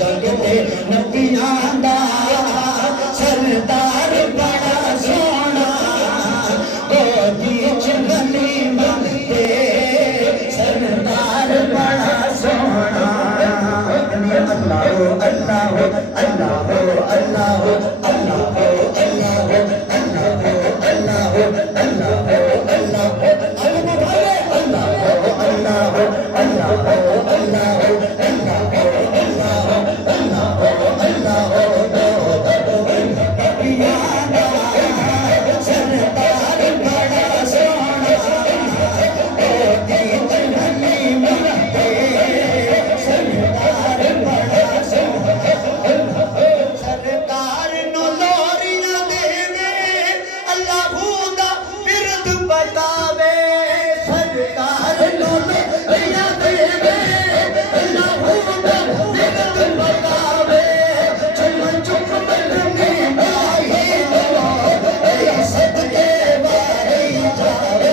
जग दे नबियां दा सरदार बड़ा सोना गोदी च हलीमा दे सरदार बड़ा सोना अल्लाह हो अल्लाह हो अल्लाह हो अल्लाह हो अल्लाह हो अल्लाह हो अल्लाह हो अल्लाह हो अल्लाह हो अल्लाह हो अल्लाह हो अल्लाह हो अल्लाह हो अल्लाह हो अल्लाह हो अल्लाह हो अल्लाह हो सरदार बड़ा सोना सरदार बड़ा सोना सरकार नो लोरियां देवे अल्लाह दा बिरद बतावे सरकार नो लोरियां देवे अल्लाह दा बिरद बतावे चुम चुम बदनी बाई दो सदके बाई जावे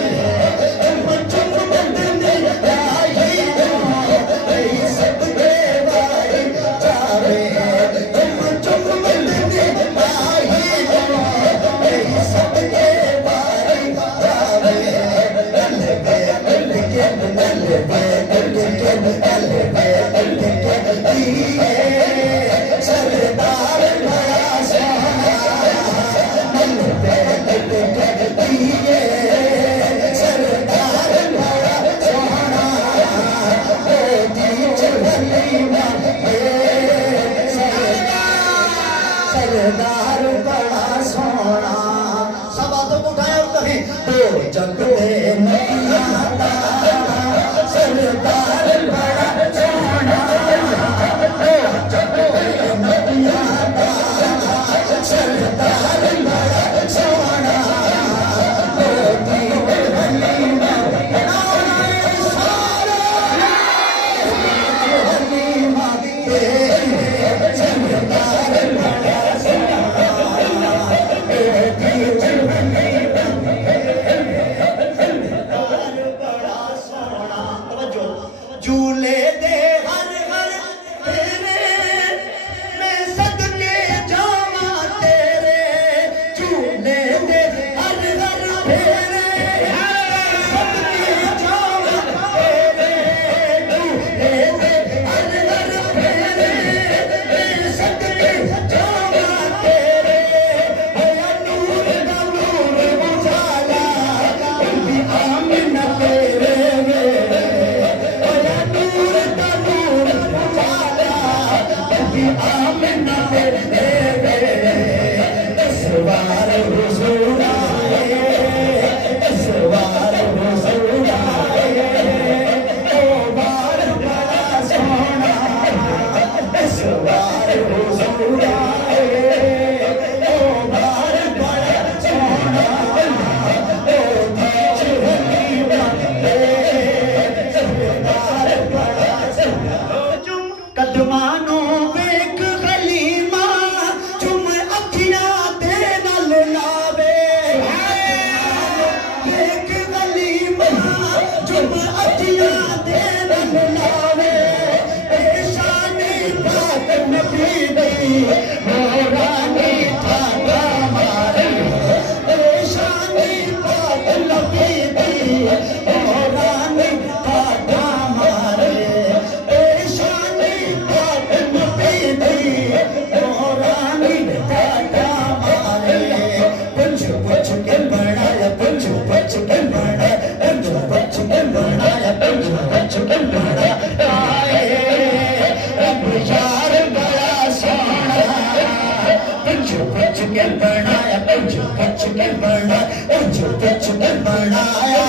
चुम चुम बदनी बाई दो सदके बाई जावे चुम चुम बदनी बाई दो सदके बाई जावे सरदार बड़ा सोना सरदार बड़ा सोना सरदार बड़ा सोना सब तुम उठाए कभी तो जग दे नबियां दा सरदार बड़ा सोना जग दे नबियां दा सरदार बड़ा सोना झूले दे हर हर तेरे मैं सदके जावा तेरे झूले दे हर हर तेरे सदके जावा तेरे झूले दे हर हर तेरे मैं सदके जावा तेरे होया नूर दा नूर उजाला भी आमिना तेरे आमिना तेरे सवार हुजूर आए सवार हुजूर आए ओ बार बड़ा सोना सवार हुजूर आए ओ बार बड़ा सोना ओ बीच हलीमा सरदार बड़ा सोना कदमानो बनाया